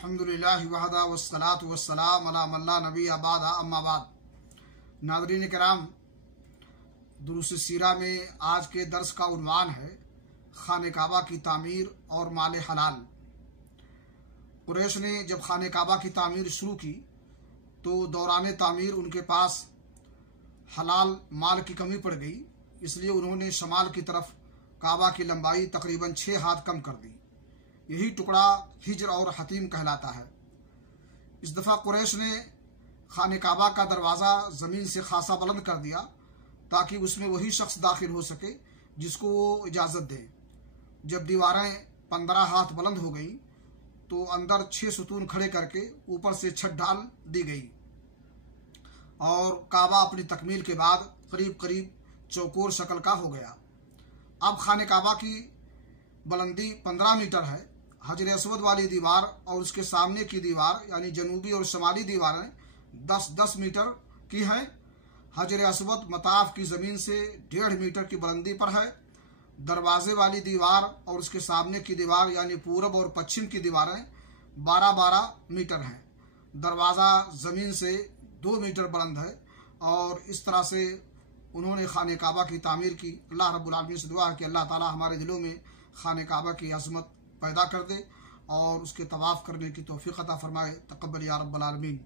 अल्हम्दुलिल्लाहि वहदा वस्सलातु वस्सलाम अला मन ला नबी बाद अम्मा बाद। नाज़रीन किराम, दुरूस सीरा में आज के दर्स का उन्वान है खाने काबा की तामीर और माल हलाल। कुरैश ने जब खाने काबा की तामीर शुरू की तो दौरान तामीर उनके पास हलाल माल की कमी पड़ गई, इसलिए उन्होंने शमाल की तरफ काबा की लंबाई तकरीबन 6 हाथ कम कर दी। यही टुकड़ा हिज्र और हतीम कहलाता है। इस दफ़ा कुरैश ने खाने काबा का दरवाज़ा ज़मीन से खासा बुलंद कर दिया ताकि उसमें वही शख्स दाखिल हो सके जिसको वो इजाज़त दे। जब दीवारें 15 हाथ बुलंद हो गई तो अंदर 6 सुतून खड़े करके ऊपर से छत डाल दी गई और काबा अपनी तकमील के बाद करीब करीब चौकोर शक्ल का हो गया। अब खाने काबा की बुलंदी 15 मीटर है। हजर अस्वद वाली दीवार और उसके सामने की दीवार यानी जनूबी और शमाली दीवारें 10-10 मीटर की हैं। हजर अस्वद मताफ की ज़मीन से 1.5 मीटर की बुलंदी पर है। दरवाजे वाली दीवार और उसके सामने की दीवार यानी पूरब और पश्चिम की दीवारें 12-12 मीटर हैं। दरवाज़ा ज़मीन से 2 मीटर बुलंद है और इस तरह से उन्होंने खाने काबा की तामीर की। अल्लाह रब्बुल आलमीन से दुआ है कि अल्लाह ताला हमारे दिलों में खाने काबा की अज़मत पैदा कर दे और उसके तवाफ़ करने की तौफ़ीक़ अता फ़रमाए। तक़ब्बल या रब्बल आलमीन।